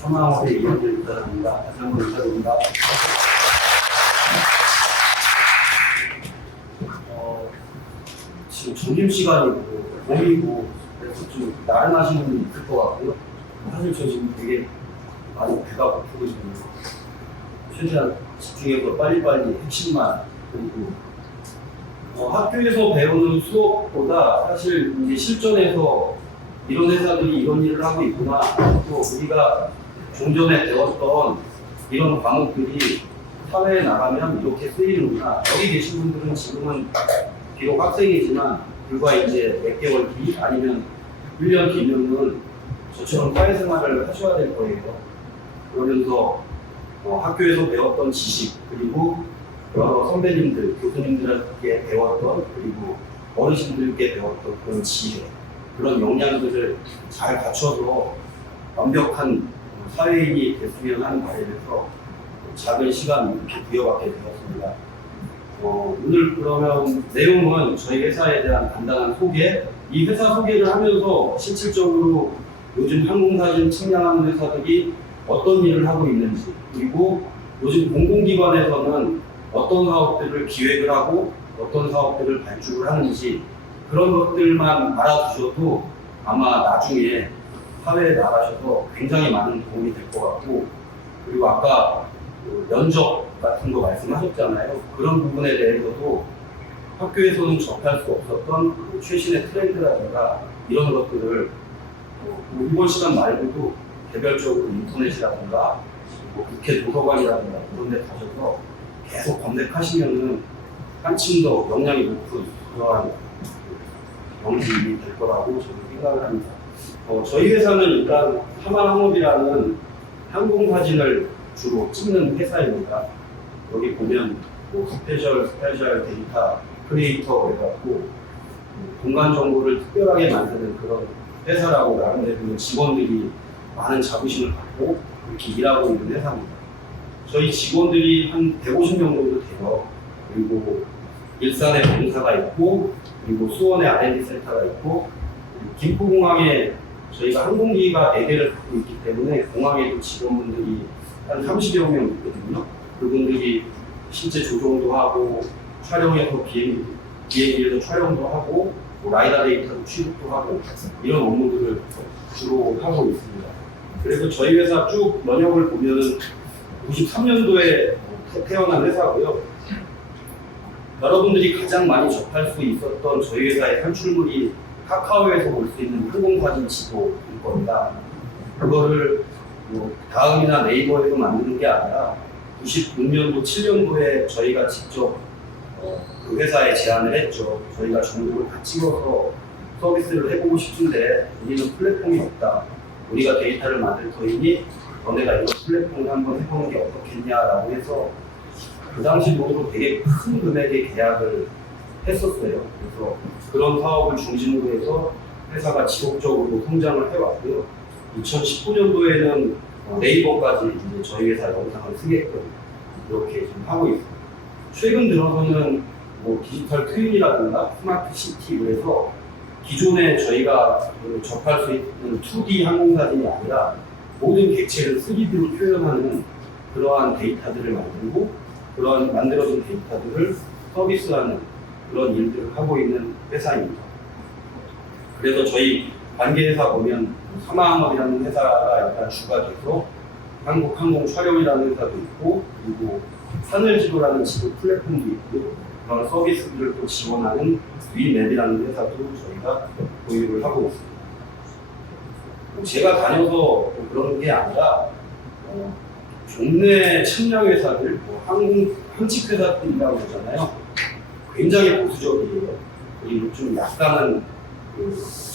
사망업의 이현재 인사입니다. 다시 한번 인사드립니다. 지금 점심시간이고 봄이고 그래서 좀 나른하신 분이 있을 것 같고요. 사실 저 지금 되게 많이 배가 고프고 있습니다. 최대한 집중해서 빨리빨리 핵심만 그리고 학교에서 배우는 수업보다 사실 이제 실전에서 이런 회사들이 이런 일을 하고 있구나, 또 우리가 좀 전에 배웠던 이런 과목들이 사회에 나가면 이렇게 쓰이는구나. 여기 계신 분들은 지금은 비록 학생이지만 불과 이제 몇 개월 뒤 아니면 1년 뒤면은 저처럼 사회생활을 하셔야 될 거예요. 그러면서 학교에서 배웠던 지식 그리고 여러 선배님들, 교수님들에게 배웠던 그리고 어르신들께 배웠던 그런 지혜, 그런 역량들을 잘 갖춰서 완벽한 사회인이 됐으면 하는 바람에서 작은 시간 이렇게 부여받게 되었습니다. 오늘 그러면 내용은 저희 회사에 대한 간단한 소개, 이 회사 소개를 하면서 실질적으로 요즘 항공사진 측량하는 회사들이 어떤 일을 하고 있는지, 그리고 요즘 공공기관에서는 어떤 사업들을 기획을 하고 어떤 사업들을 발주를 하는지 그런 것들만 알아두셔도 아마 나중에 사회에 나가셔서 굉장히 많은 도움이 될 것 같고, 그리고 아까 면접 같은 거 말씀하셨잖아요. 그런 부분에 대해서도 학교에서는 접할 수 없었던 최신의 트렌드라든가 이런 것들을 이번 시간 말고도 개별적으로 인터넷이라든가 국회 도서관이라든가 그런 데 가셔서 계속 검색하시면은 한층 더 역량이 높은 그러한 영지인이 될 거라고 저는 생각을 합니다. 저희 회사는 일단 하만항업이라는 항공사진을 주로 찍는 회사입니다. 여기 보면 스페셜 데이터 크리에이터 해갖고 공간 정보를 특별하게 만드는 그런 회사라고 나름대로 직원들이 많은 자부심을 갖고 이렇게 일하고 있는 회사입니다. 저희 직원들이 한 150명 정도 돼요. 그리고 일산에 본사가 있고, 그리고 수원에 R&D 센터가 있고, 김포공항에 저희가 항공기가 4대를 갖고 있기 때문에 공항에도 직원분들이 한 30여 명 있거든요. 그분들이 실제 조종도 하고, 촬영에서 비행기에도 촬영도 하고, 라이다 데이터도 취급도 하고, 이런 업무들을 주로 하고 있습니다. 그래서 저희 회사 쭉 연역을 보면은 93년도에 태어난 회사고요. 여러분들이 가장 많이 접할 수 있었던 저희 회사의 산출물이 카카오에서 볼 수 있는 항공사진 지도일 겁니다. 그거를 다음이나 네이버에서 만드는 게 아니라 96년도, 7년도에 저희가 직접 그 회사에 제안을 했죠. 저희가 정보를 다 찍어서 서비스를 해보고 싶은데 우리는 플랫폼이 없다. 우리가 데이터를 만들 터이니 너네가 이런 플랫폼을 한번 해보는 게 어떻겠냐라고 해서 그 당시로도 되게 큰 금액의 계약을 했었어요. 그래서 그런 사업을 중심으로 해서 회사가 지속적으로 성장을 해왔고요. 2019년도에는 네이버까지 이제 저희 회사 영상을 쓰게끔 이렇게 지금 하고 있습니다. 최근 들어서는 디지털 트윈이라든가 스마트 시티, 그래서 기존에 저희가 접할 수 있는 2D 항공사진이 아니라 모든 객체를 3D로 표현하는 그러한 데이터들을 만들고, 그러한 만들어진 데이터들을 서비스하는 그런 일들을 하고 있는 회사입니다. 그래서 저희 관계회사 보면 사마항업이라는 회사가 약간 주가 돼서 한국항공 촬영이라는 회사도 있고, 그리고 하늘지도라는 지도 플랫폼도 있고, 그런 서비스들을 또 지원하는 위맵이라는 회사도 저희가 보유를 하고 있습니다. 제가 다녀서 그런 게 아니라 국내 측량 회사들, 항직 회사들이라고 그러잖아요. 굉장히 보수적이에요. 그리고 좀 약간은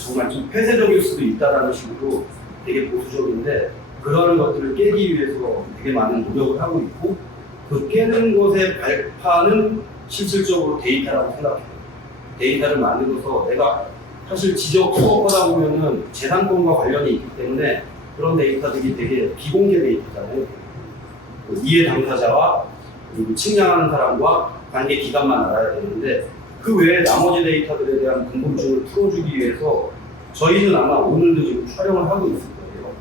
정말 좀 폐쇄적일 수도 있다라는 식으로 되게 보수적인데, 그런 것들을 깨기 위해서 되게 많은 노력을 하고 있고, 그 깨는 것의 발판은 실질적으로 데이터라고 생각해요. 데이터를 만들어서 내가 사실 지적 수업하다 보면은 재산권과 관련이 있기 때문에 그런 데이터들이 되게 비공개 데이터잖아요. 이해 당사자와 그리고 측량하는 사람과 관계 기관만 알아야 되는데, 그 외에 나머지 데이터들에 대한 궁금증을 풀어주기 위해서 저희는 아마 오늘도 지금 촬영을 하고 있을 거예요.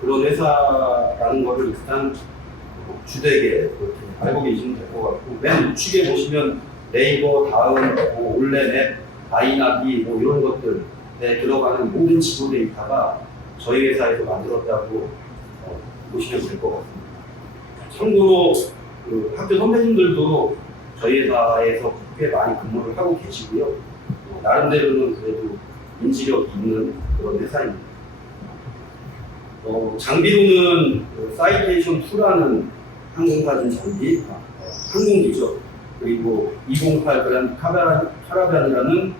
그런 회사라는 거를 일단 주되게 그렇게 알고 계시면 될 것 같고, 맨 우측에 보시면 네이버, 다음, 뭐 올레넷, 아이나비 뭐 이런 것들에 들어가는 모든 지도 데이터가 저희 회사에서 만들었다고 보시면 될 것 같습니다. 참고로 그 학교 선배님들도 저희 회사에서 꽤 많이 근무를 하고 계시고요. 나름대로는 그래도 인지력이 있는 그런 회사입니다. 장비로는 사이테이션 2라는 항공사진 장비, 항공기죠. 그리고 208 카라반이라는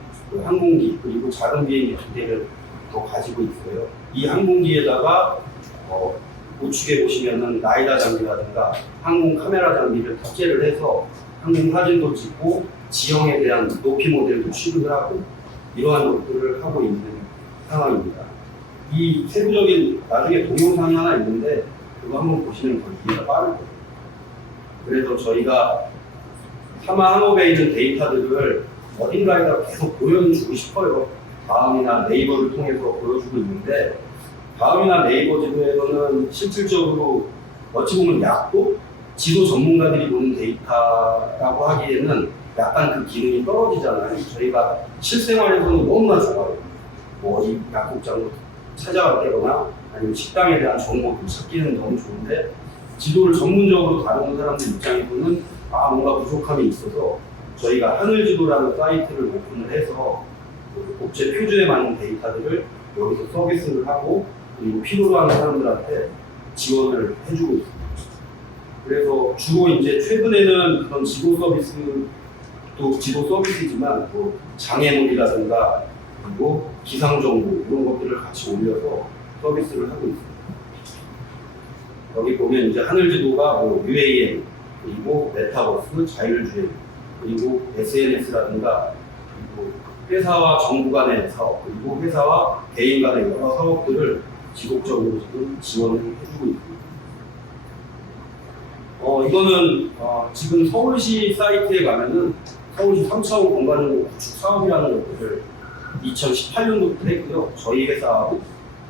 항공기, 그리고 작은 비행기 2대를 더 가지고 있어요. 이 항공기에다가 우측에 보시면은 라이다 장비라든가 항공 카메라 장비를 탑재를 해서 항공 사진도 찍고 지형에 대한 높이 모델도 취급을 하고 이러한 것들을 하고 있는 상황입니다. 이 세부적인 나중에 동영상이 하나 있는데 그거 한번 보시면 더 이해가 빠를 거예요. 그래서 저희가 하마 항업에 있는 데이터들을 어딘가에다 계속 보여주고 싶어요. 다음이나 네이버를 통해서 보여주고 있는데, 다음이나 네이버 지도에서는 실질적으로 어찌 보면 약도 지도 전문가들이 보는 데이터라고 하기에는 약간 그 기능이 떨어지잖아요. 저희가 실생활에서는 너무나 좋아요. 뭐 어디 약국장도 찾아갈 때거나 아니면 식당에 대한 정보를 찾기는 너무 좋은데, 지도를 전문적으로 다루는 사람들 입장에서는 뭔가 부족함이 있어서 저희가 하늘지도라는 사이트를 오픈을 해서 국제 표준에 맞는 데이터들을 여기서 서비스를 하고, 그리고 필요로 하는 사람들한테 지원을 해주고 있습니다. 그래서 주로 이제 최근에는 그런 지도 서비스, 또 지도 서비스지만 또 장애물이라든가 그리고 기상정보 이런 것들을 같이 올려서 서비스를 하고 있습니다. 여기 보면 이제 하늘지도가 뭐 UAM, 그리고 메타버스, 자율주행, 그리고 SNS라든가 그리고 회사와 정부 간의 사업, 그리고 회사와 개인 간의 여러 사업들을 지속적으로 지금 지원을 해주고 있습니다. 이거는 지금 서울시 사이트에 가면은 서울시 3차원 공간정보 구축 사업이라는 것들을 2018년도부터 했고요. 저희 회사하고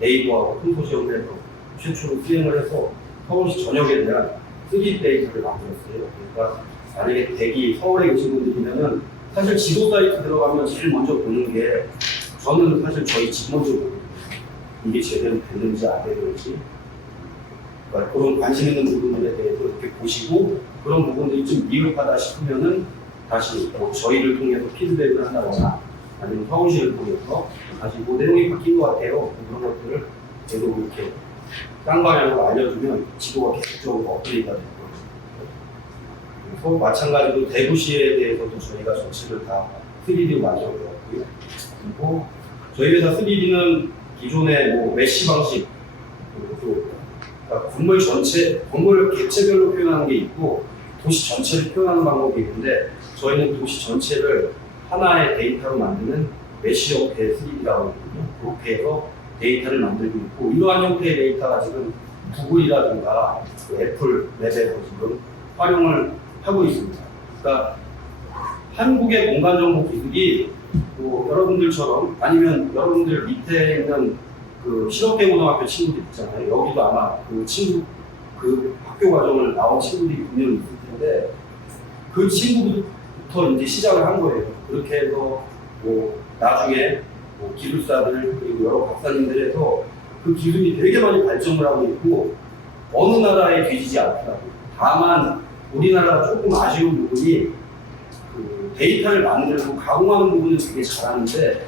네이버하고 컨소시엄을 해서 최초로 수행을 해서 서울시 전역에 대한 3D 데이터를 만들었어요. 그러니까 만약에 대기 서울에 계신 분들이면은 사실 지도 사이트 들어가면 제일 먼저 보는 게, 저는 사실 저희 집 먼저 보거든요. 이게 제대로 됐는지 안 됐는지, 그러니까 그런 관심 있는 부분들에 대해서 이렇게 보시고, 그런 부분들이 좀 미흡하다 싶으면은 다시 뭐 저희를 통해서 피드백을 한다거나 아니면 서울시를 통해서 다시 뭐 내용이 바뀐 것 같아요. 그런 것들을 계속 이렇게 딴 방향으로 알려주면 지도가 계속적으로 업데이트가 되고, 그래서 마찬가지로 대구시에 대해서도 저희가 전체를 다 3D로 만들어드렸고요. 그리고 저희 회사 3D는 기존의 뭐 메시 방식, 그리고 그러니까 건물 전체, 건물 객체별로 표현하는 게 있고 도시 전체를 표현하는 방법이 있는데, 저희는 도시 전체를 하나의 데이터로 만드는 메시 형태의 3D라고 하거든요. 그렇게 해서 데이터를 만들고 있고, 이러한 형태의 데이터가 지금 구글이라든가 애플 랩에서 지금 활용을 하고 있습니다. 그러니까 한국의 공간정보 기술이 뭐 여러분들처럼, 아니면 여러분들 밑에 있는 그 실업계고등학교 친구들 있잖아요. 여기도 아마 그 친구, 그 학교 과정을 나온 친구들이 분명히 있을 텐데, 그 친구부터 이제 시작을 한 거예요. 그렇게 해서 뭐 나중에 뭐 기술사들 그리고 여러 박사님들에서 그 기술이 되게 많이 발전을 하고 있고 어느 나라에 뒤지지 않더라고요. 다만 우리나라가 조금 아쉬운 부분이 그 데이터를 만들고 가공하는 부분은 되게 잘하는데,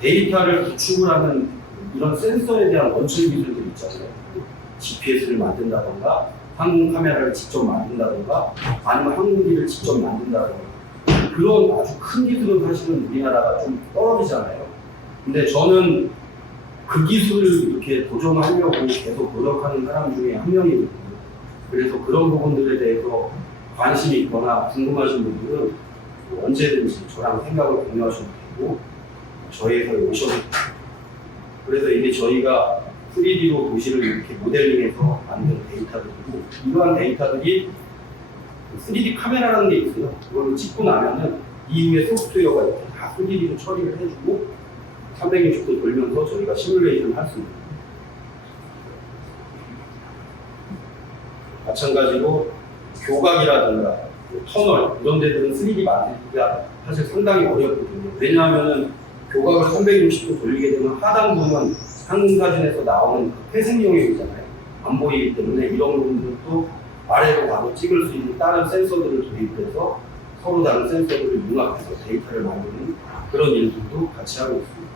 데이터를 구축을 하는 이런 센서에 대한 원천 기술들 있잖아요. GPS를 만든다던가 항공 카메라를 직접 만든다던가 아니면 항공기를 직접 만든다던가, 그런 아주 큰 기술은 사실은 우리나라가 좀 떨어지잖아요. 근데 저는 그 기술을 이렇게 도전하려고 계속 노력하는 사람 중에 한 명이거든요. 그래서 그런 부분들에 대해서 관심이 있거나 궁금하신 분들은 언제든지 저랑 생각을 공유하셔도 되고 저희 회사에 오셔도 돼요. 그래서 이게 저희가 3D로 도시를 이렇게 모델링해서 만든 데이터들이고, 이러한 데이터들이 3D 카메라라는 게 있어요. 그걸 찍고 나면은 이후에 소프트웨어가 이렇게 다 3D로 처리를 해주고 360도 돌면서 저희가 시뮬레이션을 할 수 있는. 마찬가지로 교각이라든가 터널 이런 데들은 3D 만들기가 사실 상당히 어렵거든요. 왜냐하면 교각을 360도 돌리게 되면 하단부는 항공사진에서 나오는 회색 영역이잖아요. 안 보이기 때문에 이런 부분들도 아래로 바로 찍을 수 있는 다른 센서들을 도입해서 서로 다른 센서들을 융합해서 데이터를 만드는 그런 일들도 같이 하고 있습니다.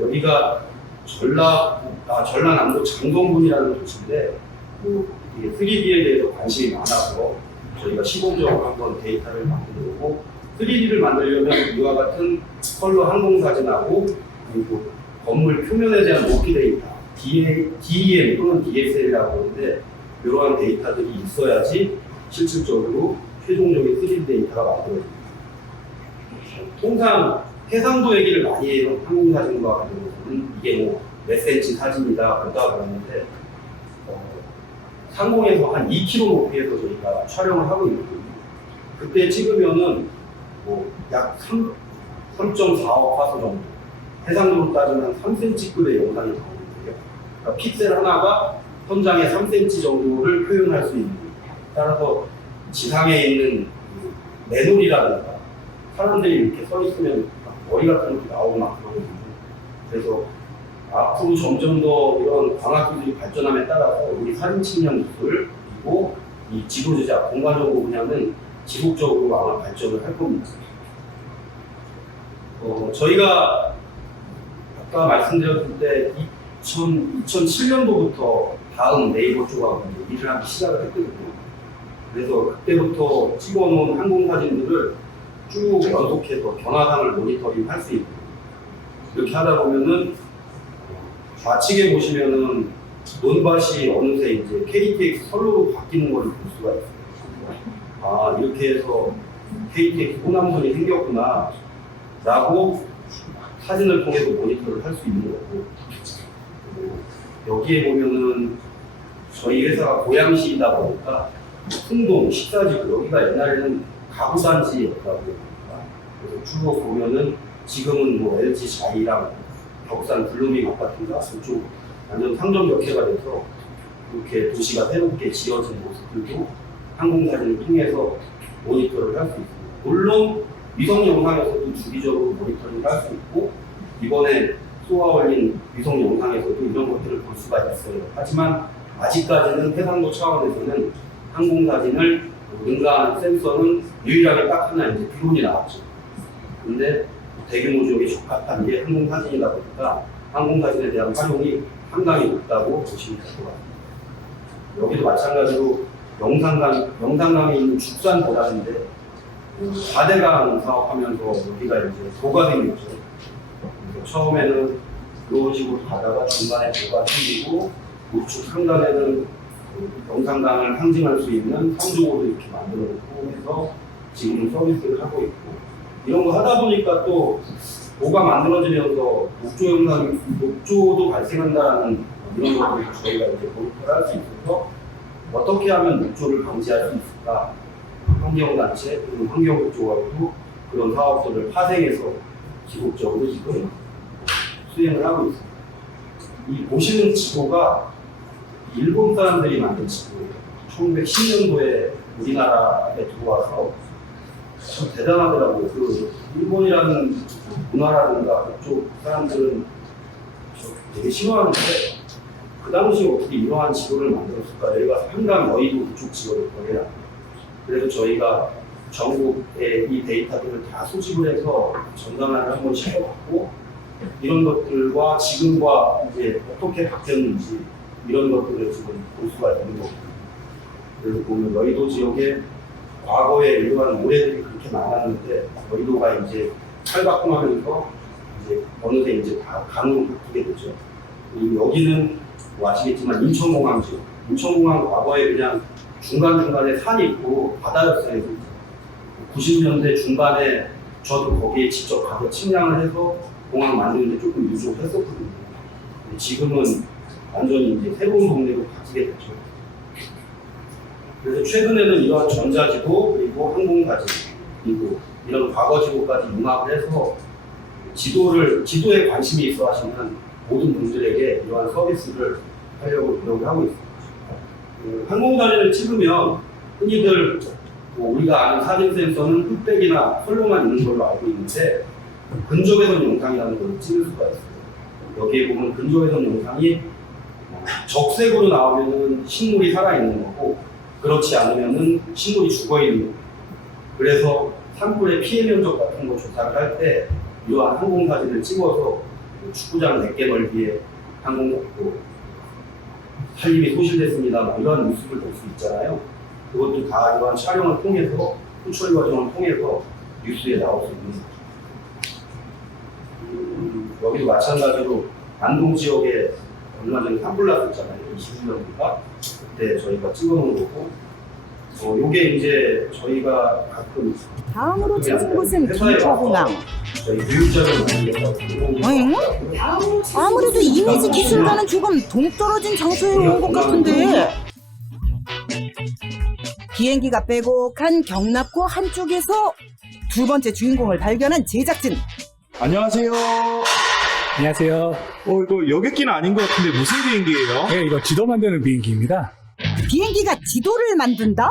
여기가 전라남도 장동군이라는 도시인데 이게 3D에 대해서 관심이 많아서 저희가 시범적으로 한번 데이터를 만들고 3D를 만들려면 이와 같은 컬러 항공사진하고 그리고 건물 표면에 대한 모기 데이터 DEM 또는 DXL이라고 하는데 이러한 데이터들이 있어야지 실질적으로 최종적인 3D 데이터가 만들어집니다. 통상 해상도 얘기를 많이 해요. 항공사진과 관련해서는 이게 뭐 몇 센치 사진이다 뭐다 그러는데 상공에서 한 2km 높이에서 저희가 촬영을 하고 있거든요. 그때 찍으면은 약 3.4억 화소 정도, 해상도로 따지면 3cm급의 영상이 나오는데요. 그러니까 픽셀 하나가 현장에 3cm 정도를 표현할 수 있는, 따라서 지상에 있는 맨홀이라든가 사람들이 이렇게 서 있으면 머리 같은 것도 나오고 막 그러거든요. 그래서 앞으로 점점 더 이런 광학 기술이 발전함에 따라서 우리 사진 측량 기술 그리고 이 지도 제작, 공간 정보 분야는 지속적으로 아마 발전을 할 겁니다. 저희가 아까 말씀드렸을 때 2007년도부터 다음 네이버 쪽하고 일을 하기 시작을 했거든요. 그래서 그때부터 찍어놓은 항공사진들을 쭉 연속해서 변화상을 모니터링 할 수 있고, 이렇게 하다 보면은 좌측에 보시면은 논밭이 어느새 이제 KTX 선로로 바뀌는 걸 볼 수가 있어요. 이렇게 해서 KTX 호남선이 생겼구나 라고 사진을 통해서 모니터를 할 수 있는 거고, 여기에 보면은 저희 회사가 고양시이다 보니까 풍동, 식사지구, 여기가 옛날에는 가구단지였다고 합니다. 그래서 쭉 보면은 지금은 뭐 LG 자이랑 벽산 블루밍 아파트가 그쪽 완전 상점 역해가 돼서 이렇게 도시가 새롭게 지어진 모습들도 항공사진을 통해서 모니터를 할 수 있습니다. 물론 위성 영상에서도 주기적으로 모니터링 할 수 있고, 이번에 쏘아 올린 위성 영상에서도 이런 것들을 볼 수가 있어요. 하지만 아직까지는 해상도 차원에서는 항공사진을 능가하는 센서는 유일하게 딱 하나 이제 드론이 나왔죠. 근데 대규모 지역에 적합한 게 항공사진이다 보니까 항공사진에 대한 활용이 상당히 높다고 보시면 될 것 같습니다. 여기도 마찬가지로 영산강에 있는 죽산보다인데 가대강 사업하면서 여기가 이제 도가 생겼죠. 처음에는 이런 식으로 가다가 중간에 도가 생기고 우측 상단에는 영산강을 상징할 수 있는 성조고도 이렇게 만들어 놓고 해서 지금 서비스를 하고 있고, 이런 거 하다 보니까 또 도가 만들어지면서 녹조도 발생한다는 이런 것들을 저희가 이제 모니터를 할 수 있어서 어떻게 하면 녹조를 방지할 수 있을까? 환경단체 그리고 환경국조와도 그런 사업들을 파생해서 지속적으로 지금 수행을 하고 있습니다. 이 보시는 지도가 일본 사람들이 만든 지도예요. 1910년도에 우리나라에 들어와서 참 대단하더라고요. 그 일본이라는 문화라든가 그쪽 사람들은 되게 싫어하는데 그 당시에 어떻게 이러한 지도를 만들었을까? 여기가 상당 여의도 그쪽 지역이거든요. 그래서 저희가 전국의 이 데이터들을 다 수집을 해서 전산화를 한번 시켜봤고, 이런 것들과 지금과 이제 어떻게 바뀌었는지 이런 것들을 지금 볼 수가 있는 거거든요. 그래서 보면 여의도 지역에 과거에 이러한 모래들이 그렇게 많았는데 여의도가 이제 탈바꿈하면서 이제 어느새 이제 다 강으로 바뀌게 되죠. 그리고 여기는 뭐 아시겠지만 인천공항 지역, 인천공항 과거에 그냥 중간중간에 산이 있고 바다였어요. 90년대 중반에 저도 거기에 직접 가서 측량을 해서 공항 만드는데 조금 유족을 했었거든요. 지금은 완전히 이제 새로운 동네로 바뀌게 됐죠. 그래서 최근에는 이러한 전자지도 그리고 항공사진 그리고 이런 과거지도까지 융합을 해서 지도에 관심이 있어 하시는 모든 분들에게 이러한 서비스를 하려고 노력을 하고 있습니다. 그 항공사진을 찍으면 흔히들 뭐 우리가 아는 사진 센서는 흑백이나 컬러만 있는 걸로 알고 있는데 근접해선 영상이라는 걸 찍을 수가 있어요. 여기에 보면 근접해선 영상이 적색으로 나오면 식물이 살아있는 거고 그렇지 않으면 식물이 죽어있는 거고 그래서 산불의 피해 면적 같은 거 조사를 할 때 이러한 항공사진을 찍어서 축구장 100개 넓이에 항공사고 살림이 소실됐습니다. 뭐 이런 뉴스를 볼 수 있잖아요. 그것도 다 이러한 촬영을 통해서 후처리 과정을 통해서 뉴스에 나올 수 있는 거죠. 여기도 마찬가지로 안동 지역에 얼마 전에 산불 났었잖아요. 20년인가? 그때 저희가 찍어놓은 거고 요게 이제 저희가 가끔 다음으로 찾은 곳은 김포공항. 저희 교육자를 만들겠다고 응? 아무래도 이미지 기술과는 조금 동떨어진 장소에 온 것 같은데. 비행기가 빼곡한 경납고 한쪽에서 두 번째 주인공을 발견한 제작진. 안녕하세요. 안녕하세요. 이거 여객기는 아닌 것 같은데 무슨 비행기예요? 네, 이거 지도 만드는 비행기입니다. 비행기가 지도를 만든다?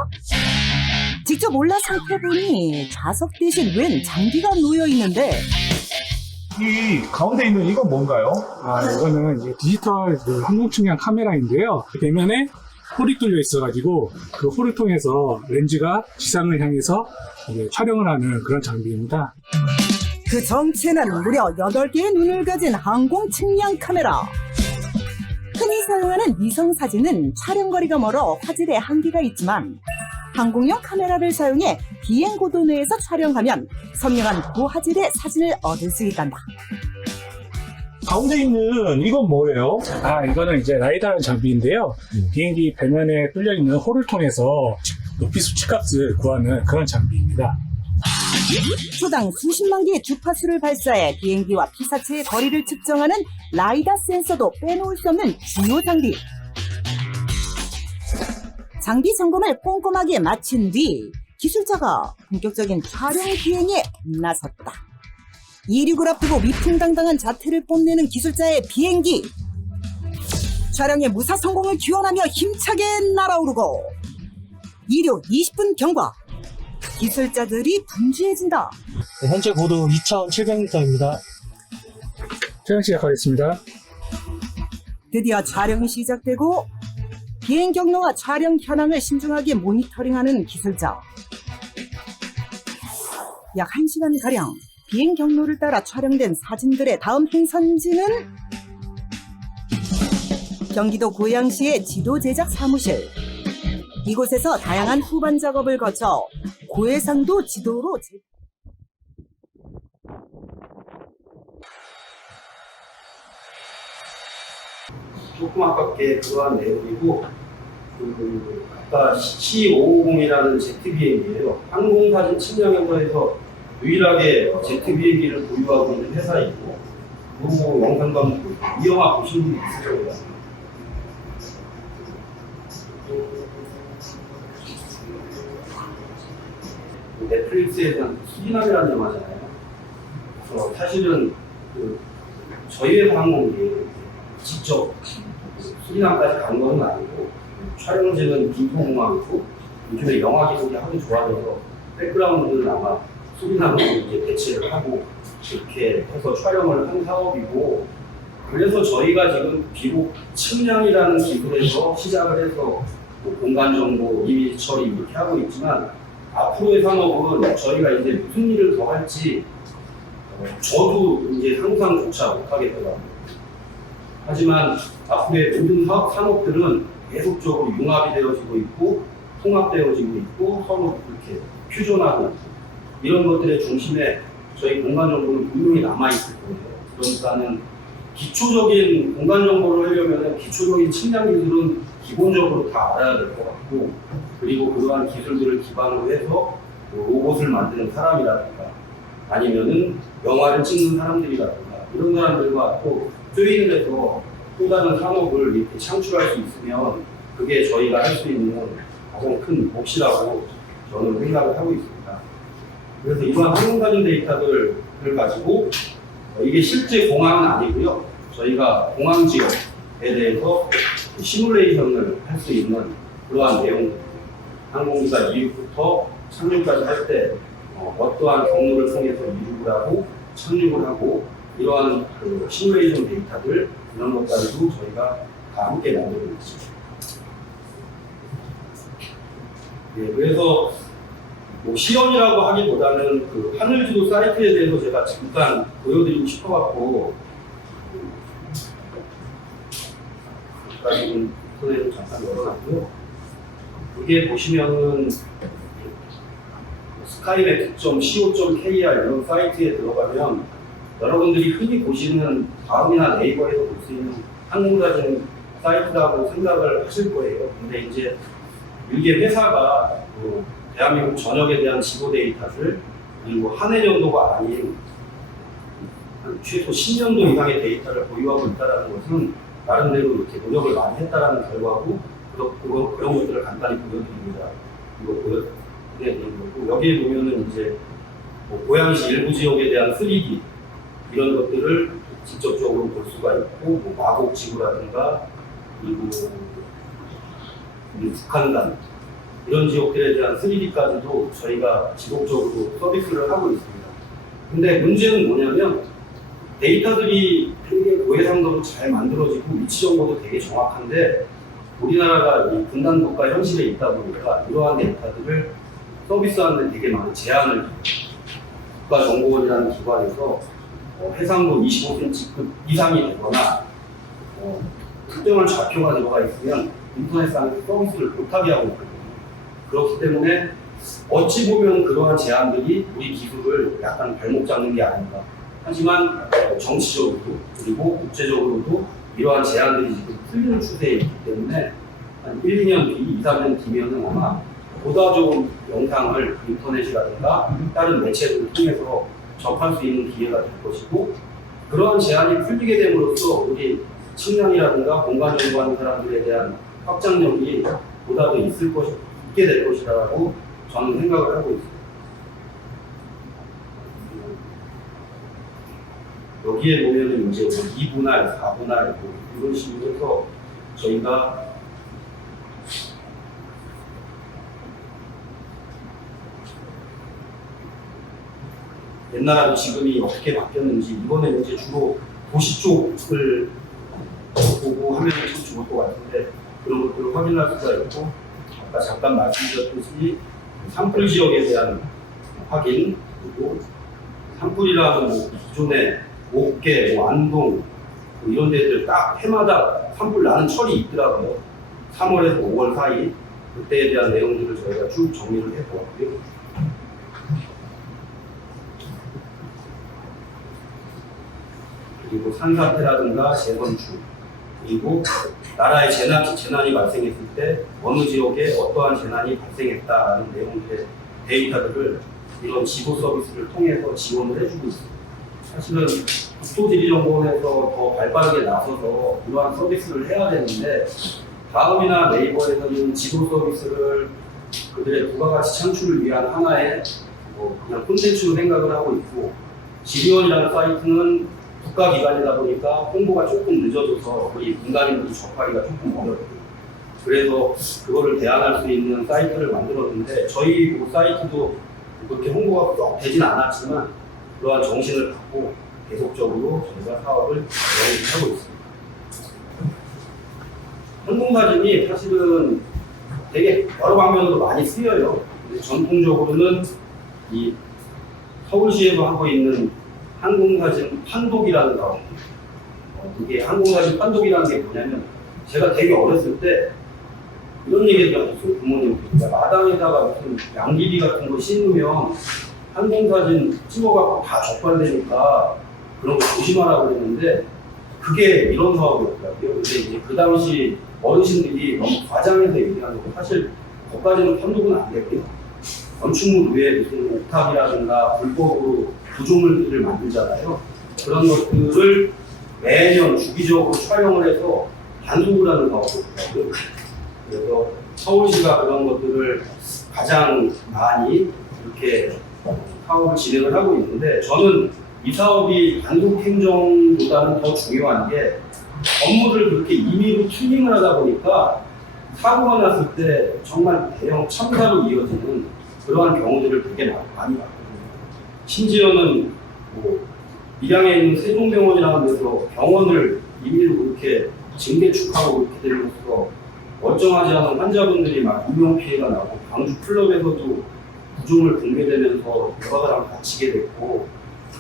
직접 올라 살펴보니 좌석 대신 웬 장비가 놓여 있는데 이 가운데 있는 이건 뭔가요? 이거는 이제 디지털 항공 측량 카메라인데요. 대면에 홀이 뚫려 있어가지고 그 홀을 통해서 렌즈가 지상을 향해서 이제 촬영을 하는 그런 장비입니다. 그 정체는 무려 8개의 눈을 가진 항공 측량 카메라. 흔히 사용하는 위성 사진은 촬영거리가 멀어 화질에 한계가 있지만 항공용 카메라를 사용해 비행 고도 내에서 촬영하면 선명한 고화질의 사진을 얻을 수 있단다. 가운데 있는 이건 뭐예요? 이거는 이제 라이다라는 장비인데요. 비행기 배면에 뚫려 있는 홀을 통해서 높이 수치값을 구하는 그런 장비입니다. 초당 수십만 개의 주파수를 발사해 비행기와 피사체의 거리를 측정하는 라이다 센서도 빼놓을 수 없는 주요 장비. 장비 점검을 꼼꼼하게 마친 뒤 기술자가 본격적인 촬영 비행에 나섰다. 이륙을 앞두고 위풍당당한 자태를 뽐내는 기술자의 비행기. 촬영의 무사 성공을 기원하며 힘차게 날아오르고 이륙 20분 경과. 기술자들이 분주해진다. 현재 고도 2,700m입니다. 촬영 시작하겠습니다. 드디어 촬영이 시작되고 비행 경로와 촬영 현황을 신중하게 모니터링하는 기술자. 약 1시간가량 비행 경로를 따라 촬영된 사진들의 다음 행선지는 경기도 고양시의 지도 제작 사무실. 이곳에서 다양한 후반 작업을 거쳐 고해상도 지도로 조금 아깝게 그러한 내용이고 아까 C550이라는 제트 비행기예요. 항공사진 측량회사에서 유일하게 제트 비행기를 보유하고 있는 회사이고 이 영상도 한번 이 영화 보신 분이 있으실 거예요. 넷플릭스에서는 수리남이라는 영화잖아요. 그래서 사실은 저희 회사 항공기 직접 수리남까지 간 건 아니고 촬영지는 김포공항이고 요즘에 영화 기술이 하도 좋아져서 백그라운드는 아마 수리남으로 이제 배치를 하고 이렇게 해서 촬영을 한 사업이고 그래서 저희가 지금 비록 측량이라는 기술에서 시작을 해서 뭐 공간 정보, 이미지 처리 이렇게 하고 있지만 앞으로의 산업은 저희가 이제 무슨 일을 더 할지 저도 이제 상상조차 못하겠더라고요. 하지만 앞으로의 모든 산업들은 계속적으로 융합이 되어지고 있고 통합되어지고 있고 서로 이렇게 퓨전하고 있고 이런 것들의 중심에 저희 공간 정보는 분명히 남아있을 거예요. 그러니까는 기초적인 공간 정보를 하려면 기초적인 측량 기술은 기본적으로 다 알아야 될 것 같고 그리고 그러한 기술들을 기반으로 해서 로봇을 만드는 사람이라든가 아니면은 영화를 찍는 사람들이라든가 이런 사람들과 또 조인해서 또 다른 산업을 이렇게 창출할 수 있으면 그게 저희가 할 수 있는 가장 큰 몫이라고 저는 생각을 하고 있습니다. 그래서 이러한 항공사진 데이터들을 가지고 이게 실제 공항은 아니고요. 저희가 공항 지역에 대해서 시뮬레이션을 할 수 있는 그러한 내용들, 항공기가 이륙부터 착륙까지 할 때 어떠한 경로를 통해서 이륙을 하고 착륙을 하고 이러한 그 시뮬레이션 데이터들 이런 것까지도 저희가 다 함께 만들고 있습니다. 네, 그래서 뭐 시연이라고 하기보다는 그 하늘지도 사이트에 대해서 제가 잠깐 보여드리고 싶어갖고 여기까지 인터넷을 잠깐 열어놨고요. 여기에 보시면은 skymet.co.kr 이런 사이트에 들어가면 여러분들이 흔히 보시는 다음이나 네이버에서 볼 수 있는 항공사진 사이트라고 생각을 하실 거예요. 근데 이제 이게 회사가 대한민국 전역에 대한 지도 데이터를 그리고 한 해 정도가 아닌 한 최소 10년도 이상의 데이터를 보유하고 있다는 것은 나름대로 이렇게 노력을 많이 했다는 결과고 그런 것들을 간단히 보여드립니다. 이거 보여드리는 거고 여기에 보면은 이제 뭐 고양시 일부 지역에 대한 3D 이런 것들을 직접적으로 볼 수가 있고 뭐 마곡 지구라든가 그리고 북한산 이런 지역들에 대한 3D까지도 저희가 지속적으로 서비스를 하고 있습니다. 근데 문제는 뭐냐면 데이터들이 되게 고해상도로 잘 만들어지고 위치 정보도 되게 정확한데 우리나라가 이 분단 국가 현실에 있다 보니까 이러한 데이터들을 서비스하는 데 되게 많은 제한을 국가정보원이라는 기관에서 해상도 25cm 이상이 되거나 특정한 좌표가 들어가 있으면 인터넷상에서 서비스를 못하게 하고 있거든요. 그렇기 때문에 어찌 보면 그러한 제한들이 우리 기술을 약간 발목 잡는 게 아닌가. 하지만 정치적으로도 그리고 국제적으로도 이러한 제한들이 지금 풀리는 추세에 있기 때문에 한 1, 2년 뒤, 2, 3년 뒤면은 아마 보다 좋은 영상을 인터넷이라든가 다른 매체들을 통해서 접할 수 있는 기회가 될 것이고 그러한 제한이 풀리게 됨으로써 우리 측량이라든가 공간 연구하는 사람들에 대한 확장력이 보다 더 있게 될 것이라고 저는 생각을 하고 있습니다. 여기에 보면은 이제 2분할, 4분할 이런 식으로 해서 저희가 옛날하고 지금이 어떻게 바뀌었는지 이번에 이제 주로 도시 쪽을 보고 하면 참 좋을 것 같은데 그런 것들을 확인할 수가 있고 아까 잠깐 말씀드렸듯이 산불 지역에 대한 확인 그리고 산불이라는 뭐 기존에 옥계, 뭐 안동 뭐 이런 데들 딱 해마다 산불 나는 철이 있더라고요. 3월에서 5월 사이 그때에 대한 내용들을 저희가 쭉 정리를 해보았고요. 그리고 산사태라든가 재건축 그리고 나라의 재난이 발생했을 때 어느 지역에 어떠한 재난이 발생했다라는 내용들의 데이터들을 이런 지도 서비스를 통해서 지원을 해주고 있습니다. 사실은 국토지리정보원에서 더 발빠르게 나서서 이러한 서비스를 해야 되는데 다음이나 네이버에서는 지도 서비스를 그들의 부가가치 창출을 위한 하나의 그냥 콘텐츠로 생각을 하고 있고 지리원이라는 사이트는 국가기관이다 보니까 홍보가 조금 늦어져서 우리 민간인들이 접하기가 조금 어렵고요. 그래서 그거를 대안할 수 있는 사이트를 만들었는데 저희 그 사이트도 그렇게 홍보가 썩 되진 않았지만 그러한 정신을 갖고 계속적으로 저희가 사업을 진행하고 있습니다. 항공사진이 사실은 되게 여러 방면으로 많이 쓰여요. 근데 전통적으로는 이 서울시에서 하고 있는 항공사진 판독이라는 사업. 이게 항공사진 판독이라는 게 뭐냐면 제가 되게 어렸을 때 이런 얘기를 했어요. 부모님께 마당에다가 무슨 양귀비 같은 거 심으면 항공사진 찍어갖고 다 적발되니까 그런 거 조심하라고 그랬는데 그게 이런 사업이었더라고요. 근데 이제 그 당시 어르신들이 너무 과장해서 얘기하는 거 사실 거기까지는 판독은 안 되고요. 건축물 위에 무슨 옥탑이라든가 불법으로 구조물들을 만들잖아요. 그런 것들을 매년 주기적으로 촬영을 해서 단속을 하는 사업이더라고요. 그래서 서울시가 그런 것들을 가장 많이 이렇게 사업을 진행을 하고 있는데 저는 이 사업이 단속 행정보다는 더 중요한 게 업무를 그렇게 임의로 튜닝을 하다 보니까 사고가 났을 때 정말 대형 참사로 이어지는 그러한 경우들을 되게 많이 봤거든요. 심지어는 뭐 밀양에 있는 세종병원이라는 데서 병원을 임의로 그렇게 징계축하고 그렇게 되면서 멀쩡하지 않은 환자분들이 막 인명피해가 나고 광주 클럽에서도 부종을 붕괴되면서 여러 사람 다치게 됐고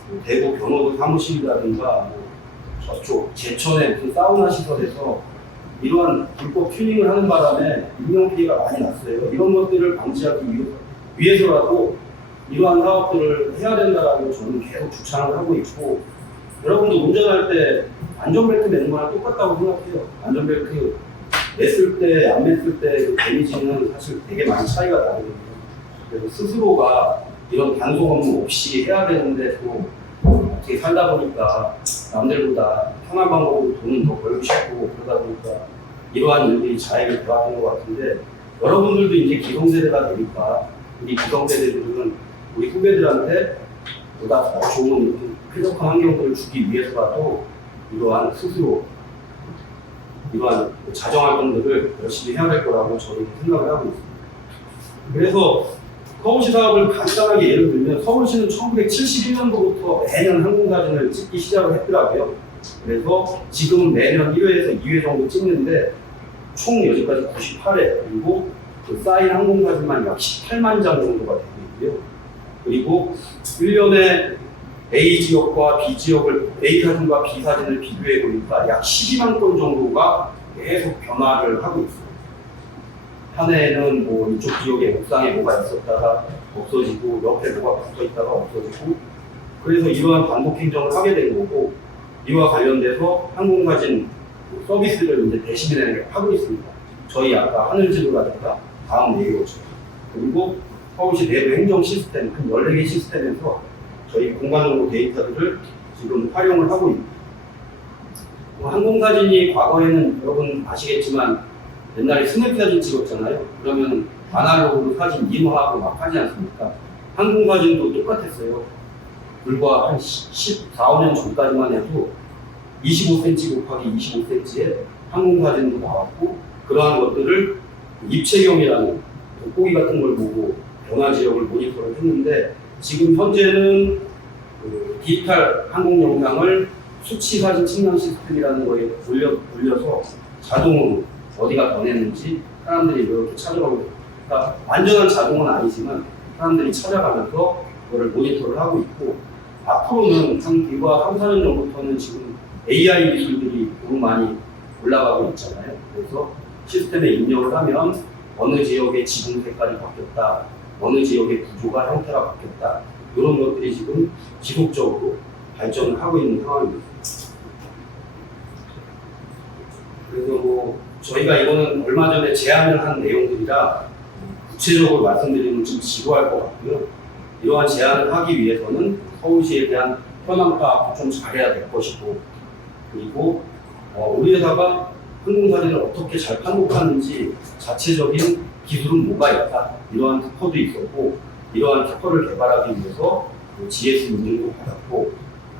뭐 대구 변호도 사무실이라든가 뭐 저쪽 제천의 무슨 사우나 시설에서 이러한 불법 튜닝을 하는 바람에 인명피해가 많이 났어요. 이런 것들을 방지하기 위해서라도 이러한 사업들을 해야 된다라고 저는 계속 주창을 하고 있고, 여러분도 운전할 때 안전벨트 매는 거랑 똑같다고 생각해요. 안전벨트 맸을 때, 안 맸을 때 그 데미지는 사실 되게 많이 차이가 나거든요. 그래서 스스로가 이런 단속 업무 없이 해야 되는데 또 어떻게 살다 보니까 남들보다 편한 방법으로 돈은 더 벌고 싶고 그러다 보니까 이러한 일들이 자행이 되었던 것 같은데, 여러분들도 이제 기성세대가 되니까 우리 기성세대들은 우리 후배들한테 보다 더 좋은 쾌적한 환경들을 주기 위해서라도 이러한 스스로 이러한 자정활동들을 열심히 해야 될 거라고 저는 생각을 하고 있습니다. 그래서 서울시 사업을 간단하게 예를 들면 서울시는 1971년도부터 매년 항공사진을 찍기 시작을 했더라고요. 그래서 지금은 매년 1회에서 2회 정도 찍는데 총 여기까지 98회, 그리고 그 쌓인 항공사진만 약 18만 장 정도가 되고 있고요. 그리고 1년에 A 지역과 B 지역을, A 사진과 B 사진을 비교해 보니까 약 12만 건 정도가 계속 변화를 하고 있어요. 한 해에는 뭐 이쪽 지역에 옥상에 뭐가 있었다가 없어지고, 옆에 뭐가 붙어 있다가 없어지고, 그래서 이러한 반복 행정을 하게 된 거고, 이와 관련돼서 항공사진 서비스를 이제 대신에 하고 있습니다. 저희 아까 하늘지도라든가 다음 내용이죠. 그리고 서울시 내부 행정 시스템, 한 14개 시스템에서 저희 공간정보 데이터들을 지금 활용을 하고 있습니다. 항공사진이 과거에는 여러분 아시겠지만 옛날에 스냅사진 찍었잖아요. 그러면 아날로그로 사진 인화하고 막 하지 않습니까? 항공사진도 똑같았어요. 불과 한 14, 15년 전까지만 해도 25cm 곱하기 25cm의 항공사진도 나왔고, 그러한 것들을 입체경이라는 돋보기 같은 걸 보고 변화 지역을 모니터를 했는데, 지금 현재는 그 디지털 항공 영상을 수치 사진 측량 시스템이라는 거에 올려서 자동으로 어디가 변했는지 사람들이 이렇게 찾아가고 있습니다. 그러니까 완전한 자동은 아니지만 사람들이 찾아가면서 그거를 모니터를 하고 있고, 앞으로는 한 불과 3, 4년 전부터는 지금 AI 기술들이 너무 많이 올라가고 있잖아요. 그래서 시스템에 입력을 하면 어느 지역의 지붕 색깔이 바뀌었다, 어느 지역의 구조가 형태가 바뀌었다, 이런 것들이 지금 지속적으로 발전을 하고 있는 상황입니다. 그래서 뭐 저희가 이거는 얼마 전에 제안을 한 내용들이라 구체적으로 말씀드리면 좀 지루할 것 같고요. 이러한 제안을 하기 위해서는 서울시에 대한 현황 파악도 좀 잘해야 될 것이고, 그리고 우리 회사가 항공사진을 어떻게 잘 판독하는지 자체적인 기술은 뭐가 있다, 이러한 특허도 있었고, 이러한 특허를 개발하기 위해서 GS 인증도 받았고,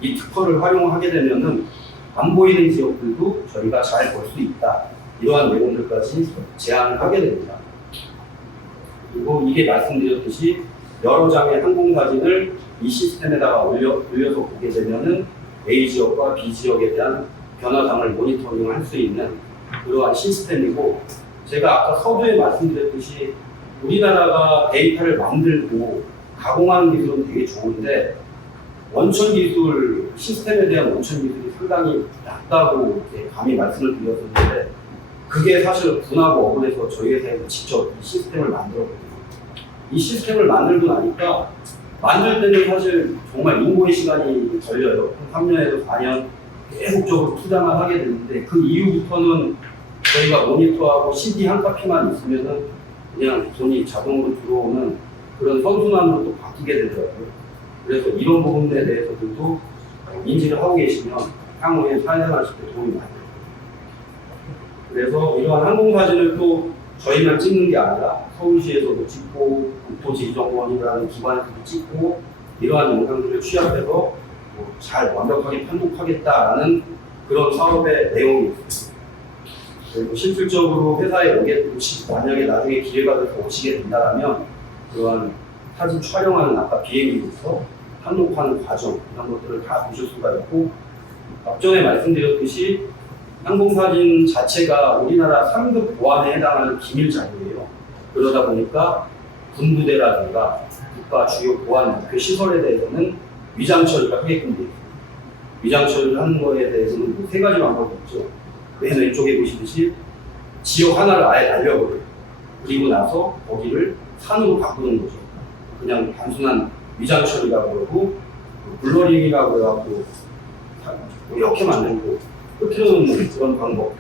이 특허를 활용하게 되면은 안 보이는 지역들도 저희가 잘 볼 수 있다, 이러한 내용들까지 제안을 하게 됩니다. 그리고 이게 말씀드렸듯이 여러 장의 항공사진을 이 시스템에다가 올려서 보게 되면은 A 지역과 B 지역에 대한 변화상을 모니터링을 할 수 있는 그러한 시스템이고, 제가 아까 서두에 말씀드렸듯이 우리나라가 데이터를 만들고 가공하는 기술은 되게 좋은데 원천 기술, 시스템에 대한 원천 기술이 상당히 낮다고 이렇게 감히 말씀을 드렸었는데, 그게 사실 분하고 억울해서 저희 회사에서 직접 이 시스템을 만들었거든요. 이 시스템을 만들고 나니까 만들 때는 사실 정말 인고의 시간이 걸려요. 한 3년에서 4년 계속적으로 투자만 하게 되는데, 그 이후부터는 저희가 모니터하고 CD 한 카피만 있으면은 그냥 돈이 자동으로 들어오는 그런 선순환으로 또 바뀌게 되더라고요. 그래서 이런 부분에 대해서도 인지를 하고 계시면 향후에 사회생활하실 때 도움이 많이 돼요. 그래서 이러한 항공사진을 또 저희만 찍는 게 아니라 서울시에서도 찍고 국토지휘정보원이라는 기관에서도 찍고, 이러한 영상들을 취합해서 잘 완벽하게 판독하겠다라는 그런 사업의 내용이 있습니다. 그리고 실질적으로 회사에 만약에 나중에 기회가 돼서 오시게 된다면 그러한 사진 촬영하는 아까 비행기부터 한독하는 과정 이런 것들을 다 보실 수가 있고 앞전에 말씀드렸듯이 항공사진 자체가 우리나라 3급 보안에 해당하는 기밀 자료예요. 그러다 보니까 군부대라든가 국가 주요 보안 목표 시설에 대해서는 위장 처리가 하게끔 되어 있습니다. 위장 처리를 하는 거에 대해서는 세 가지 방법이 있죠. 맨 왼쪽에 보시듯이 지역 하나를 아예 날려버려요. 그리고 나서 거기를 산으로 바꾸는 거죠. 그냥 단순한 위장 처리라고 그러고 블러링이라고 그래갖고 이렇게 만들고 흩트려 놓는 그런 방법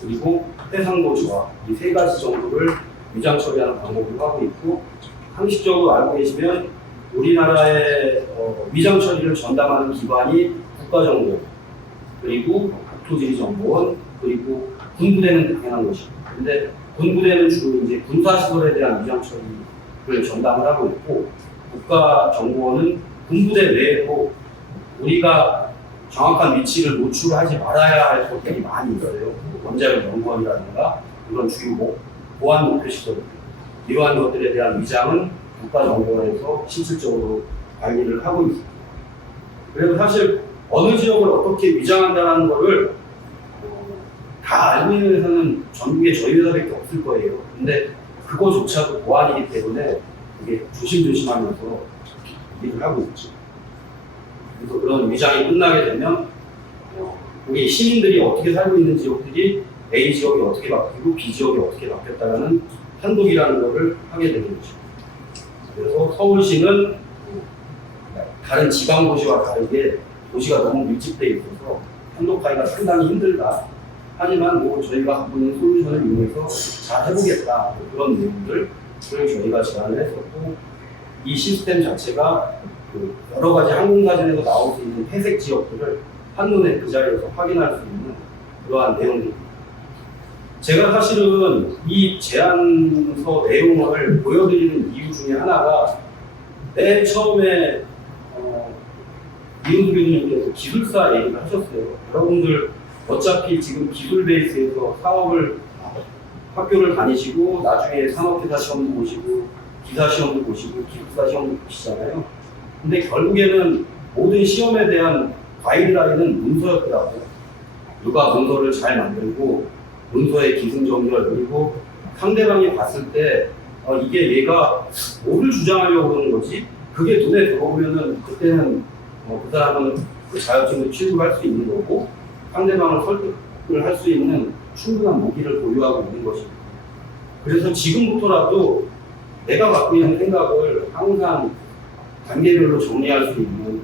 그리고 해상도 저하 이 세 가지 정도를 위장 처리하는 방법을 하고 있고 상식적으로 알고 계시면 우리나라의 위장 처리를 전담하는 기관이 국가정보 그리고 국토지리정보원 그리고 군부대는 당연한 것이고 근데 군부대는 주로 이제 군사시설에 대한 위장 처리를 전담을 하고 있고 국가정보원은 군부대 외에도 우리가 정확한 위치를 노출하지 말아야 할 것들이 많이 있어요. 원자력 연구원이라든가 이런 주요 보안 목표 시설 이러한 것들에 대한 위장은 국가정보원에서 실질적으로 관리를 하고 있습니다. 그래서 사실 어느 지역을 어떻게 위장한다는 것을 다 알고 있는 회사는 전국에 저희 회사밖에 없을 거예요. 근데 그거조차도 보안이기 때문에 이게 조심조심하면서 일을 하고 있죠. 그래서 그런 위장이 끝나게 되면 우리 시민들이 어떻게 살고 있는 지역들이 A 지역이 어떻게 바뀌고 B 지역이 어떻게 바뀌었다는 판독이라는 것을 하게 되는 거죠. 그래서 서울시는 다른 지방도시와 다르게 도시가 너무 밀집되어 있어서 판독하기가 상당히 힘들다. 하지만 뭐 저희가 갖고 있는 솔루션을 이용해서 잘 해보겠다. 그런 내용들을 저희가 제안을 했었고 이 시스템 자체가 여러 가지 항공사진에서 나올 수 있는 회색 지역들을 한눈에 그 자리에서 확인할 수 있는 그러한 내용들입니다. 제가 사실은 이 제안서 내용을 보여드리는 이유 중에 하나가 맨 처음에 이은수 교수님께서 기술사 얘기를 하셨어요. 여러분들 어차피 지금 기술 베이스에서 사업을 학교를 다니시고 나중에 산업회사 시험도 보시고 기사 시험도 보시고 기술사 시험도 보시잖아요. 근데 결국에는 모든 시험에 대한 가이드라인은 문서였더라고요. 누가 문서를 잘 만들고 문서의 기승전결 그리고 상대방이 봤을 때 이게 얘가 뭐를 주장하려고 그러는 거지? 그게 눈에 들어오면은 그때는 그 사람은 그 자격증을 취득할 수 있는 거고 상대방을 설득을 할 수 있는 충분한 무기를 보유하고 있는 것입니다. 그래서 지금부터라도 내가 갖고 있는 생각을 항상 단계별로 정리할 수 있는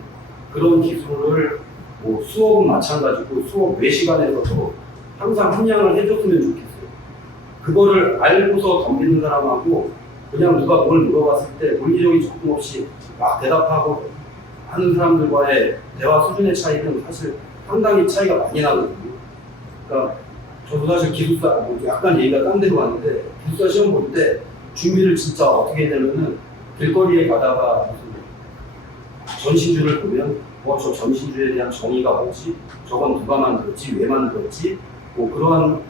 그런 기술을 뭐 수업은 마찬가지고 수업 외 시간에서도 항상 함양을 해줬으면 좋겠어요. 그거를 알고서 덤비는 사람하고 그냥 누가 뭘 물어봤을 때 논리적인 접근 없이 막 대답하고 하는 사람들과의 대화 수준의 차이는 사실 상당히 차이가 많이 나거든요. 그러니까 저도 사실 기술사, 약간 얘기가 딴 데로 왔는데 기술사 시험 볼 때 준비를 진짜 어떻게 되면은 길거리에 가다가 무슨 전신주를 보면 저 전신주에 대한 정의가 뭐지? 저건 누가 만들었지? 왜 만들었지? 뭐 그러한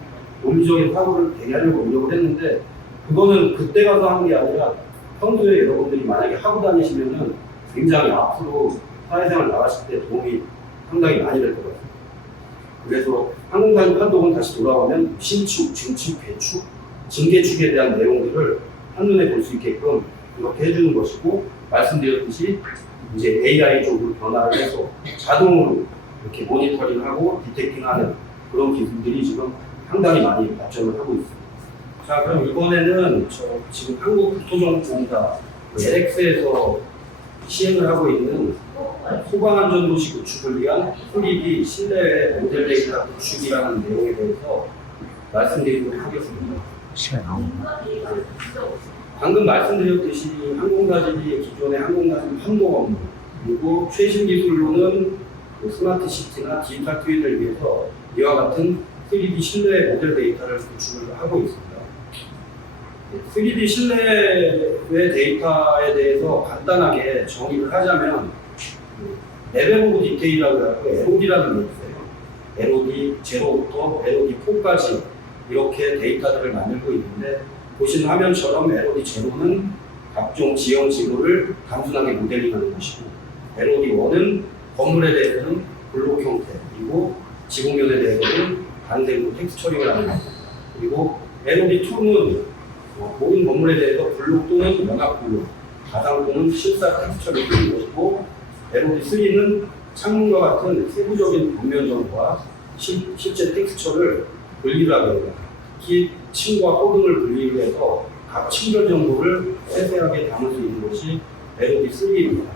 논리적인 사고를 되게 하려고 노력을 했는데 그거는 그때 가서 하는 게 아니라 평소에 여러분들이 만약에 하고 다니시면은 굉장히 앞으로 사회생활 나가실 때 도움이 상당히 많이 될 것 같아요. 그래서 항공사진 판독은 다시 돌아오면 신축, 증축, 괴축, 증개축에 대한 내용들을 한눈에 볼 수 있게끔 이렇게 해주는 것이고 말씀드렸듯이 이제 AI 쪽으로 변화를 해서 자동으로 이렇게 모니터링하고 디텍팅하는 그런 기술들이 지금 상당히 많이 발전을 하고 있습니다. 자, 그럼 이번에는 지금 한국국토정보공사 LX에서 시행을 하고 있는 소방안전도시 구축을 위한 3D 실내 모델 데이터 구축이라는 내용에 대해서 말씀드리도록 하겠습니다. 방금 말씀드렸듯이 항공사진이 기존의 항공사진 판독 업무 그리고 최신 기술로는 스마트 시티나 디지털 트윈을 위해서 이와 같은 3D 실내 모델 데이터를 구축을 하고 있습니다. 3D 실내의 데이터에 대해서 간단하게 정의를 하자면 레벨 오브 디테일이라고 하고 LOD라는 게 있어요. LOD 0부터 LOD 4까지 이렇게 데이터들을 만들고 있는데 보시는 화면처럼 LOD 제로는 각종 지형 지구를 단순하게 모델링하는 것이고 LOD1은 건물에 대해서는 블록 형태 그리고 지붕면에 대해서는 단색으로 텍스트 처리를 하는 것입니다. 그리고 LOD2는 모든 건물에 대해서 블록 또는 연합 블록, 가상 또는 실사 텍스트 처리를 하는 것이고 LOD3는 창문과 같은 세부적인 벽면 정보와 실제 텍스처를 분리를 하게 됩니다. 특히 층과 호등을 분리를 해서 각 층별 정보를 세세하게 담을 수 있는 것이 LOD3입니다.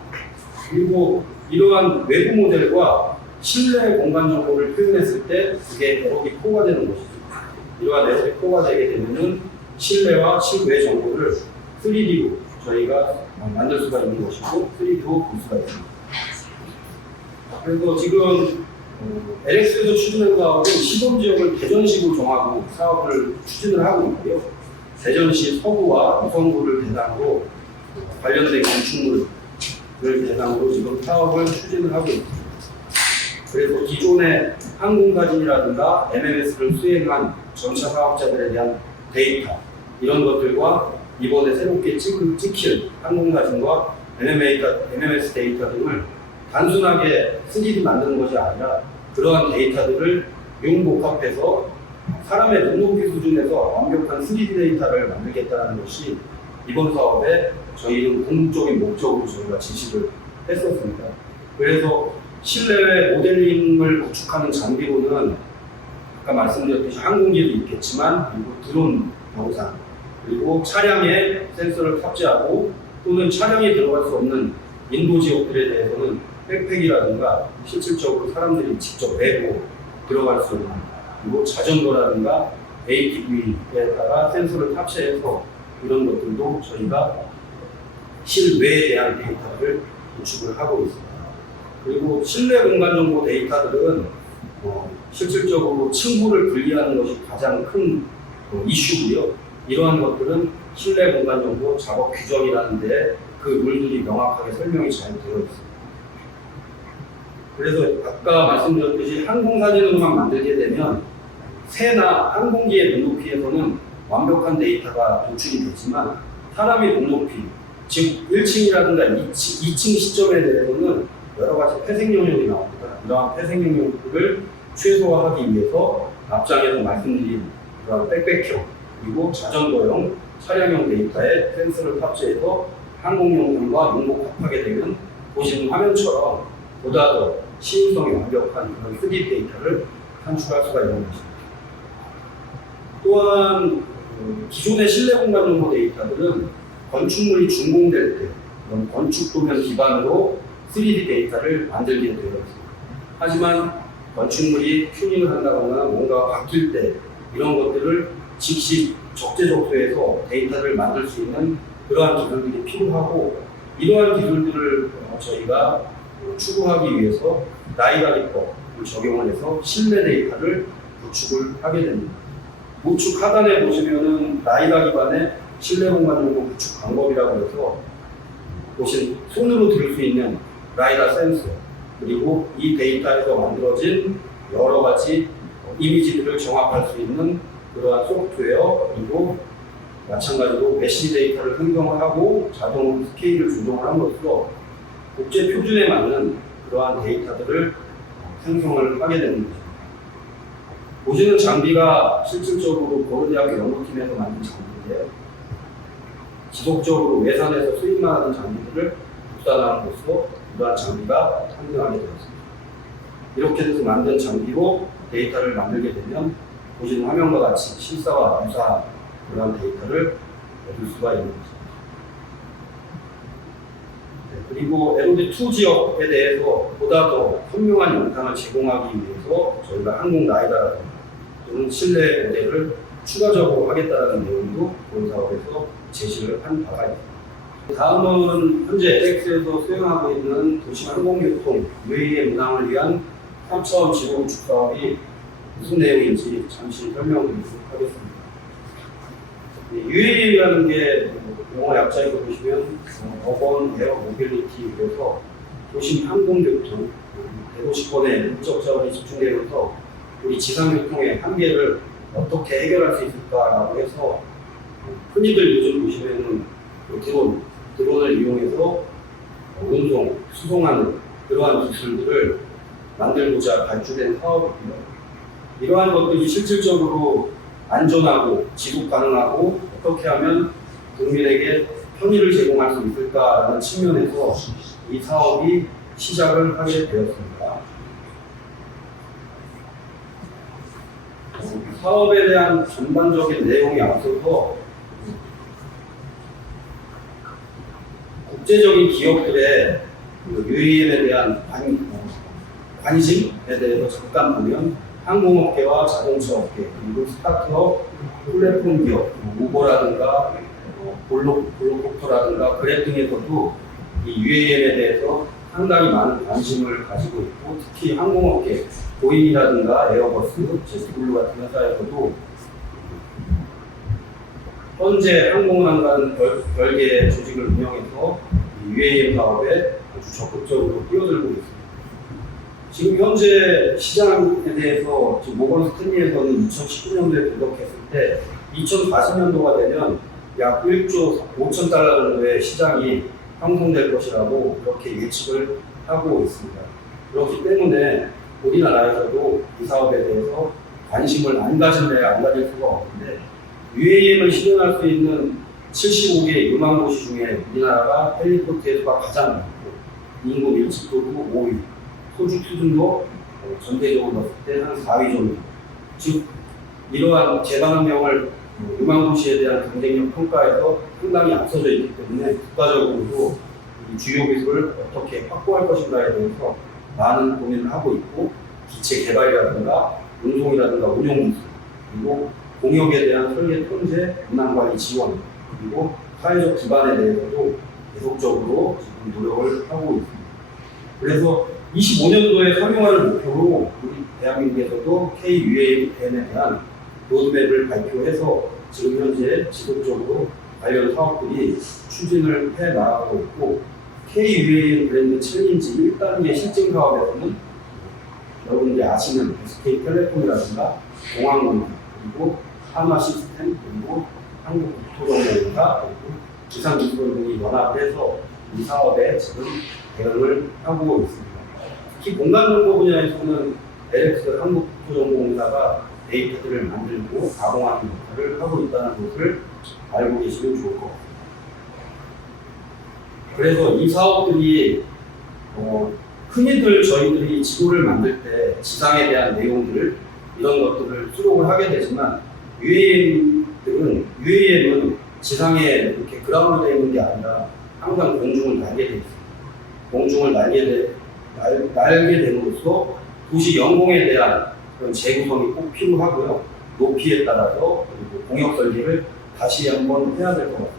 그리고 이러한 외부 모델과 실내 공간 정보를 표현했을 때 그게 LOD4가 되는 것이죠. 이러한 LOD4가 되게 되면은 실내와 실외 정보를 3D로 저희가 만들 수가 있는 것이고 3D로 볼 수가 있습니다. 그래서 지금 LX에서 추진한 사업은 시범지역을 대전시로 정하고 사업을 추진을 하고 있고요. 대전시 서구와 우성구를 대상으로 관련된 건축물을 대상으로 지금 사업을 추진을 하고 있습니다. 그래서 기존의 항공사진이라든가 MMS를 수행한 전차 사업자들에 대한 데이터 이런 것들과 이번에 새롭게 찍힐 항공사진과 MMS 데이터 등을 단순하게 3D 만드는 것이 아니라 그러한 데이터들을 융복합해서 사람의 눈높이 수준에서 완벽한 3D 데이터를 만들겠다는 것이 이번 사업의 저희는 궁극적인 목적으로 저희가 지시를 했었습니다. 그래서 실내외 모델링을 구축하는 장비로는 아까 말씀드렸듯이 항공기도 있겠지만 그리고 드론 영상 그리고 차량에 센서를 탑재하고 또는 차량이 들어갈 수 없는 인도 지역들에 대해서는 백팩이라든가 실질적으로 사람들이 직접 메고 들어갈 수 있는 그리고 자전거라든가 ATV에다가 센서를 탑재해서 이런 것들도 저희가 실외에 대한 데이터를 구축을 하고 있습니다. 그리고 실내 공간 정보 데이터들은 실질적으로 층부를 분리하는 것이 가장 큰 이슈고요. 이러한 것들은 실내 공간 정보 작업 규정이라는 데 그 룰들이 명확하게 설명이 잘 되어 있습니다. 그래서 아까 말씀드렸듯이 항공사진으로만 만들게 되면 새나 항공기의 눈높이에서는 완벽한 데이터가 도출이 되지만 사람의 눈높이, 즉 1층이라든가 2층 시점에 대해서는 여러 가지 폐색 영역이 나옵니다. 이러한 폐색 영역들을 최소화하기 위해서 앞장에서 말씀드린 그런 백팩형 그리고 자전거용 차량용 데이터에 센서를 탑재해서 항공 영상과 융복합하게 되면 보시는 화면처럼 보다 더 시인성이 완벽한 그런 3D 데이터를 산출할 수가 있는 것입니다. 또한 기존의 실내 공간 정보 데이터들은 건축물이 준공될 때 그런 건축 도면 기반으로 3D 데이터를 만들게 되어 있습니다. 하지만 건축물이 튜닝을 한다거나 뭔가 바뀔 때 이런 것들을 즉시 적재적소에서 데이터를 만들 수 있는 그러한 기술들이 필요하고 이러한 기술들을 저희가 추구하기 위해서 나이가리법을 적용을 해서 실내 데이터를 구축을 하게 됩니다. 우측 하단에 보시면은 나이가 기반의 실내 공간 정보 구축 방법이라고 해서 보신 손으로 들 수 있는 라이다 센서 그리고 이 데이터에서 만들어진 여러 가지 이미지들을 정합할 수 있는 그러한 소프트웨어 그리고 마찬가지로 메시 데이터를 흥정을 하고 자동으로 스케일을 조정을 함으로써 국제 표준에 맞는 그러한 데이터들을 생성을 하게 되는 거죠. 보시는 장비가 실질적으로 고려대학교 연구팀에서 만든 장비인데요. 지속적으로 외산에서 수입만 하는 장비들을 국산함으로써 이러한 장비가 탄생하게 되었습니다. 이렇게 해서 만든 장비로 데이터를 만들게 되면 보시는 화면과 같이 실사와 유사한 그러한 데이터를 얻을 수가 있는 것입니다. 그리고 LOD2 지역에 대해서 보다 더 선명한 영상을 제공하기 위해서 저희가 항공 라이다라든가 또는 실내 모델을 추가적으로 하겠다는 내용도 본 사업에서 제시를 한 바가 있습니다. 다음은 현재 LX에서 수행하고 있는 도시항공교통 UA의 문항을 위한 3차원 지구구축 사업이 무슨 내용인지 잠시 설명드리도록 하겠습니다. UA라는 게 영어 약자에서 보시면 어번 에어 모빌리티 그래서 도심 항공교통 대도시권의 인적 자원이 집중되면서 우리 지상교통의 한계를 어떻게 해결할 수 있을까라고 해서 흔히들 요즘 보시면은 드론을 이용해서 운송, 수송하는 그러한 기술들을 만들고자 발주된 사업이고요. 이러한 것들이 실질적으로 안전하고 지속 가능하고 어떻게 하면 국민에게 편의를 제공할 수 있을까라는 측면에서 이 사업이 시작을 하게 되었습니다. 사업에 대한 전반적인 내용에 앞서서 국제적인 기업들의 UAM에 대한 관심에 대해서 잠깐 보면 항공업계와 자동차 업계, 그리고 스타트업, 플랫폼 기업, 우버라든가 볼로코프라든가 그랩 등에서도 이 UAM에 대해서 상당히 많은 관심을 가지고 있고, 특히 항공업계, 보잉이라든가 에어버스, 제트블루 같은 회사에서도 현재 항공운항과는 별개의 조직을 운영해서 UAM 사업에 아주 적극적으로 뛰어들고 있습니다. 지금 현재 시장에 대해서 지금 모건 스탠리에서는 2019년도에 분석했을 때 2040년도가 되면 약 1조 5천 달러 정도의 시장이 형성될 것이라고 그렇게 예측을 하고 있습니다. 그렇기 때문에 우리나라에서도 이 사업에 대해서 관심을 안 가질래야 안 가질 수가 없는데, UAM을 실현할 수 있는 75개 유망 도시 중에 우리나라가 헬리포트 횟수가 가장 많고 인구 밀집도도 5위, 소득 수준도 전체적으로 봤을 때 한 4위 정도. 즉 이러한 재방명을 유망 도시에 대한 경쟁력 평가에서 상당히 앞서져 있기 때문에 국가적으로도 이 주요 기술을 어떻게 확보할 것인가에 대해서 많은 고민을 하고 있고, 기체 개발이라든가 운송이라든가 운용 기술, 그리고 공역에 대한 설계 통제, 운항관리 지원, 그리고 사회적 기반에 대해서도 계속적으로 지금 노력을 하고 있습니다. 그래서 25년도에 상용화를 목표로 우리 대한민국에서도 KUAM에 대한 로드맵을 발표해서 지금 현재 지속적으로 관련 사업들이 추진을 해 나가고 있고, KUAM 브랜드 챌린지 1단계 실증 사업에서는 여러분들이 아시는 SK텔레콤이라든가 공항공사, 그리고 하마 시스템, 그리고 한국국토정보공사, 그리고 기상기술원 등이 연합해서 이 사업에 지금 대응을 하고 있습니다. 특히 공간정보 분야에서는 LX 한국국토정보공사가 데이터들을 만들고 가공하는 역할을 하고 있다는 것을 알고 계시면 좋을 것 같습니다. 그래서 이 사업들이 흔히들 저희들이 지도를 만들 때 지상에 대한 내용들 이런 것들을 수록을 하게 되지만, UAM은 지상에 이렇게 그라운드 되어 있는 게 아니라 항상 공중을 날게 되어 있습니다. 공중을 날게 됨으로써 도시 연공에 대한 그런 재구성이 꼭 필요하고요. 높이에 따라서 그리고 공역 설계를 다시 한번 해야 될 것 같습니다.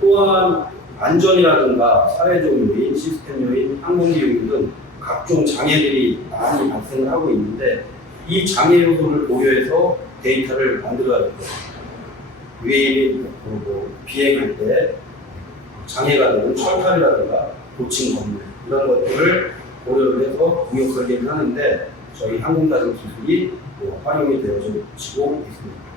또한 안전이라든가 사회적 요인, 시스템 요인, 항공기 요인 등 각종 장애들이 많이 발생을 하고 있는데, 이 장애 요소를 고려해서 데이터를 만들어야 됩니다. UAM이 비행할 때 장애가 되는 철탑이라든가 고층 건물 이런 것들을 고려를 해서 공역 설계를 하는데 저희 항공사진 기술이 활용이 되어지고 있습니다.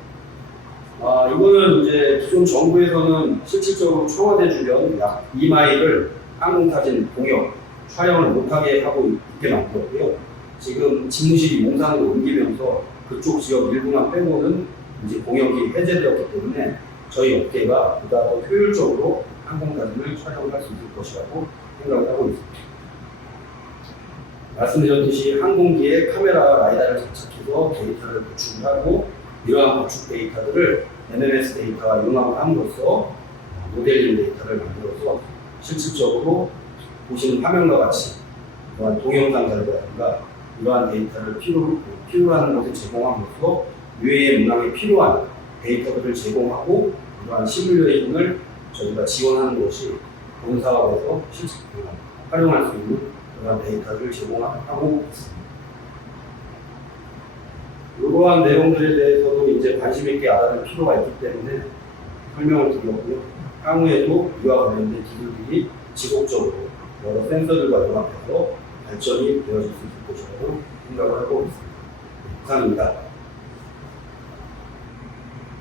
이거는 이제 기존 정부에서는 실질적으로 청와대 주변 약 2마일을 항공사진 공역 촬영을 못하게 하고 있게 만들었고요. 지금 집무실이 용산으로 옮기면서 그쪽 지역 일부만 빼고는 이제 공역이 해제되었기 때문에 저희 업계가 보다 더 효율적으로 항공사진을 촬영할 수 있을 것이라고 생각을 하고 있습니다. 말씀드렸듯이 항공기에 카메라, 라이다를 장착해서 데이터를 구축하고, 이러한 구축 데이터들을 MMS 데이터와 융합을 함으로써 모델링 데이터를 만들어서 실질적으로 보시는 화면과 같이 이러한 동영상 자료라든가 이러한 데이터를 필요한 것을 제공함으로써 UAM 운항에 필요한 데이터들을 제공하고, 이러한 시뮬레이션을 저희가 지원하는 것이 본 사업에서 실질적으로 활용할 수 있는 그런 데이터를 제공하고 있습니다. 이러한 내용들에 대해서도 이제 관심 있게 알아볼 필요가 있기 때문에 설명을 드렸고요. 향후에도 이와 관련된 기술들이 지속적으로 여러 센서들과 연합해서 발전이 되어질 수 있을 것이라고 생각을 하고 있습니다. 이상입니다.